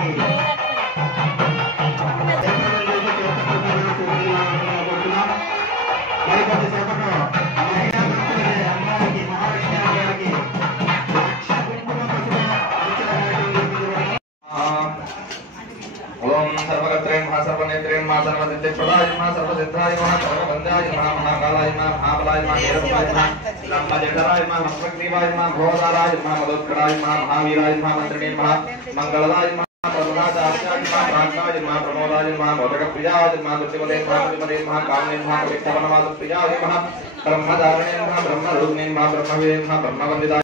ओम सर्वगत्रें महासर्वनेत्रें महासर्वसिद्धेश्वराय महासर्वसिद्धाय महासर्ववन्द्याय महाकालाय महाबलाय महावीरभद्राय ब्रह्मजठराय महामस्मग्रीवाय महाभोदाराय महामदोत्कराय महावीराय महामन्त्रिणे महामङ्गलाय महापरुणाचार्याय महाप्राज्ञाय महाप्रमोदाय महामोदकप्रियाय महादुर्तिमदे महामतिमदे महाकामने महापवित्रवनवासप्रियाय महाब्रह्मधारिणे महाब्रह्मरूपिणे महाब्रह्मवे महाब्रह्मवन्दिताय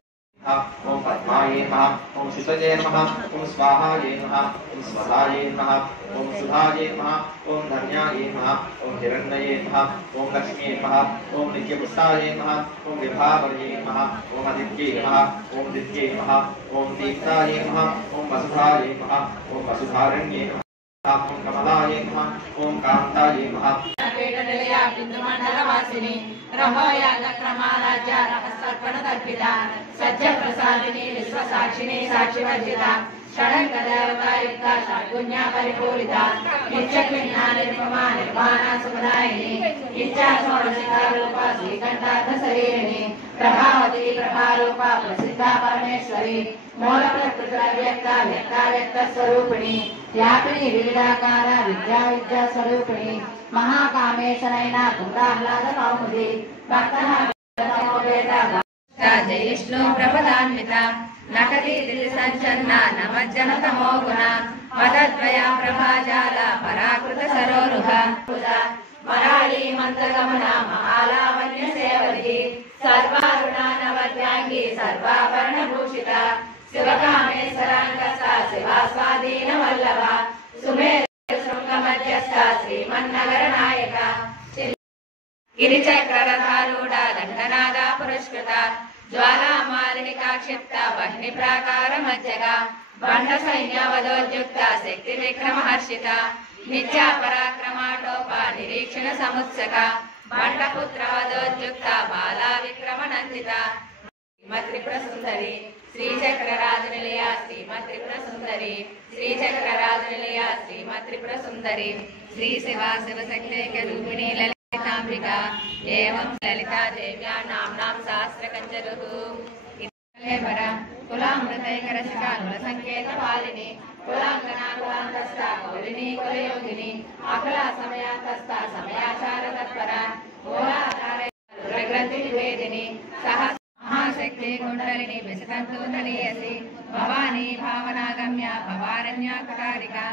ओम पद्माये नमः ओम शिवजे नमः ओम स्वाहाये नमः ओम स्वधाये नमः ओम सुधाये नमः ओम धन्याये नमः ओम हिरण्मये नमः ओम लक्ष्मीये नमः ओम नित्यपुष्टाये नमः ओम विभावर्ये नमः ओम आदित्ये नमः ओम दित्ये नमः ओम दीप्ताये नमः ओम वसुधाये नमः ओम वसुधारण्ये नमः ओम कमलाये नमः ओम कांताये नमः वेदनिलया बिंदुमंडलवासिनी रहोयागक्रमाराज्या रहस्यर्पणतर्पिता सज्जप्रसादिनी विश्वसाक्षिणी साक्षिवर्जिता षडङ्गदेवतायुक्ता षड्गुण्या परिपूरिता नित्यक्लिन्ना निर्ममा निर्वाणा सुखदायिनी इच्छा षोडशिकारूपा श्रीकण्ठार्थशरीरिणी प्रभावती प्रभारूपा प्रसिद्धा परमेश्वरी मूलप्रकृतिरव्यक्ता व्यक्ताव्यक्तस्वरूपिणी व्यापिनी विविधाकार विद्या स्वरूपिणी महाकामेशनैना कुम्राह्लाद कौमुदी भक्तः जयिष्णु प्रपदान्विता नकली दिलिसञ्चन्ना नमज्जनतमो गुणा मदद्वया प्रभाजाला पराकृत सरोरुह मराळी मन्दगमना महालावण्य सेवरी सर्वारुणा नवद्यांगी सर्वाभरणभूषिता शिवकामेश्वराङ्कसा शिवास्वाधीन वल्लभा सुमेर शृङ्गमध्यस्था श्रीमन्नगर नायका गिरिचक्ररथारूढा दण्डनादा पुरस्कृता ज्वालामालिनिका क्षिप्ता वह्निप्राकार मज्जगा बण्ड सैन्यवदोद्युक्ता शक्तिविक्रमहर्षिता नित्या पराक्रमाटोपा निरीक्षण समुत्सका बण्डपुत्रवदोद्युक्ता बाला विक्रमनन्दिता श्रीमत्त्रिपुरसुन्दरी श्रीचक्रराजनिलया श्रीमत्त्रिपुरसुन्दरी श्रीचक्रराजनिलया श्रीमत्त्रिपुरसुन्दरी श्री शिवा शिवशक्तिरूपिणी ललितांबिका एवं ललिता देव्या नाम्नां सहस्रकञ्जरुः कुलामृतैकरसिका कुलसङ्केतपालिनी कुलाङ्गना कुलान्तस्था कौलिनी कुलयोगिनी अखिला समयान्तस्था समयाचार तत्परा रुद्रग्रन्थिनिवेदिनी सहस्र महाशक्ति कुण्डलिनी विशतन्तूतनीयसी भवानी भावनागम्या भवारण्या कटारिका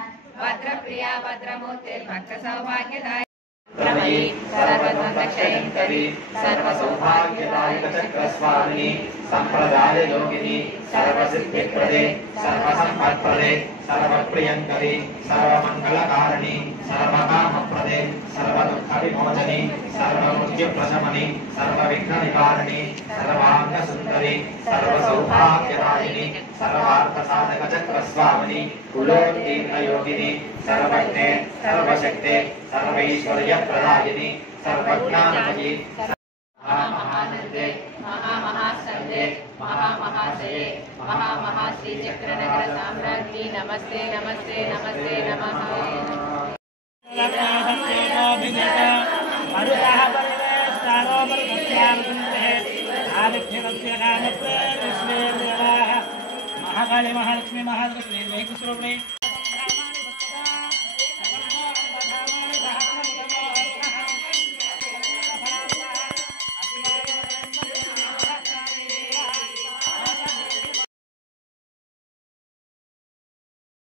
भद्रप्रिया भद्रमूर्तिर्भक्तसौभाग्यदायिनी सर्वद्वन्द्वक्षयङ्करी सर्वसौभाग्यदायकचक्रस्वामिनी सम्प्रदाय योगिनी सर्वसिद्धिप्रदे सर्वसम्पत्प्रदे सर्वप्रियङ्करी सर्वमङ्गलकारिणी सर्वकामप्रदे सर्वदुःखविमोचनी सर्वमृत्युप्रशमनी सर्वविघ्ननिवारिणी सर्वाङ्गसुन्दरी सर्वसौभाग्यदायिनी सर्वार्थसाधकचक्रस्वामिनी कुलोत्तीर्णयोगिनी सर्वज्ञे सर्वशक्ते सर्वैश्वर्यप्रदायिनी सर्वज्ञानमयी महामहानन्दे महामहासन्दे महामहाशये महामहाश्रीचक्रनगर साम्राज्ञी नमस्ते नमस्ते नमस्ते नमः महाकाली महालक्ष्मी महालक्ष्मी